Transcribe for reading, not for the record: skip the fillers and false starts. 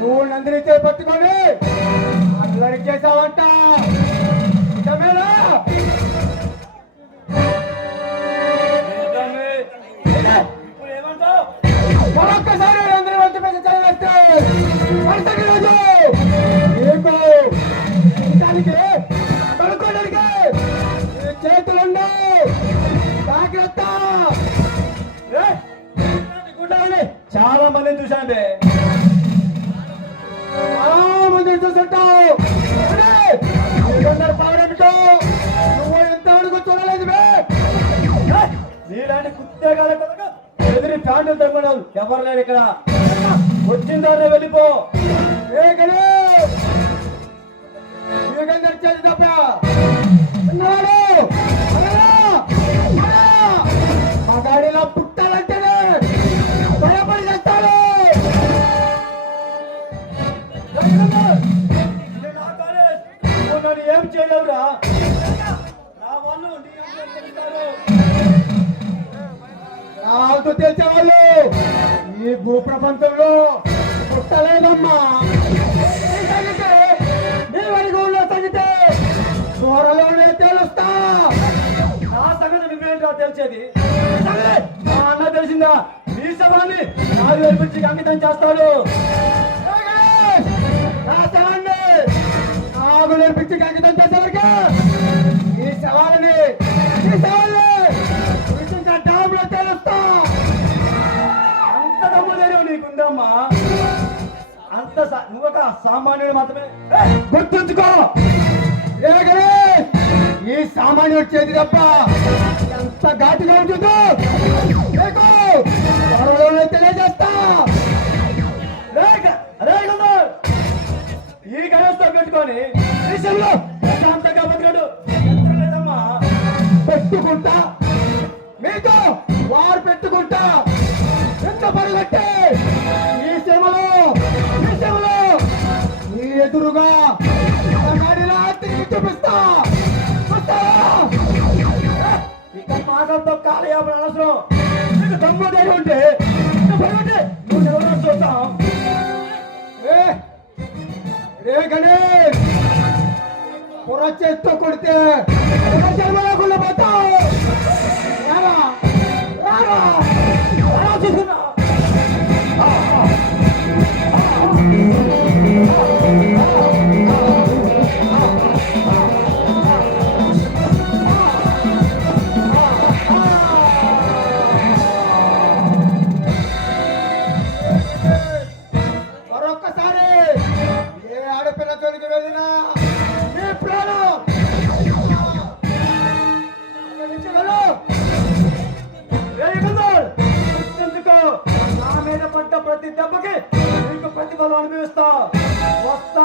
నువ్వు నందిని చేపట్టుకొని అట్లరి చేసావంట మరొక్కసారి అందరి వంతు మీద చదివేస్తే మరుసటి రోజు నీకు కనుక్కోడానికి చేతులుండు జాగ్రత్త. చాలా మందిని చూశాను, మందిని చూస్తుంటావు. నువ్వు ఎంతవరకు చూడలేదు నీలాంటి కుత్తేగాల ఎదురి ఫ్యాన్లు తగ్గడం ఎవరు లేరు ఇక్కడ. వచ్చిన దాన్ని వెళ్ళిపో. చేసి తప్ప మగాడిలా పుట్టాలంటేనే భయపడి చేస్తాడు. నన్ను ఏం చేయలేవురా. నా వాళ్ళు నాకు తెలిసేవాళ్ళు ఈ భూప్రపంచంలో పుట్టలేదమ్మా. నీ వరిగూళ్ళో తగ్గితే త్వరలోనే తెలుస్తా. నా సంగతి నువ్వేంటో తెలిసేది. మా అన్న తెలిసిందా ఈ శవాన్ని నాది వెలిపించి అంకితం చేస్తాడు. నా శవాన్ని నాకు నేర్పించి అంకితం చేసేవరకు ఈ శవాలని డాబులో తెలుస్తా. అంత డబ్బు ధైర్యం నీకుందమ్మా. అంత నువ్వు ఒక సామాన్యుడు మాత్రమే. గుర్తుంచుకో, ఈ సామాన్యుడు చేతి తప్ప ఎంత ఘాటుగా ఉంటుందో తెలియజేస్తా. ఈ గణేష్తో పెట్టుకొని విషయంలో ప్రశాంతంగా బతికాడు లేదమ్మా. పెట్టుకుంటా మీతో వారు పెట్టుకుంటా. ఎంత పరుగట్టే ఈ సేవలో నీ ఎదురుగా గాడిలా తిరిగి చూపిస్తా. ఇక మాటలతో కాలయాపన అవసరం. నీకు దమ్ము ధైర్యం ఉంటే నువ్వు ఎవరో చూస్తాం. గణేష్ పొర చేత్తో కొడితే జన్మలో పోతావు. చూసుకున్నా ప్రతి దెబ్బకి నీకు ప్రతిఫలం అనుభవిస్తా. వస్తా.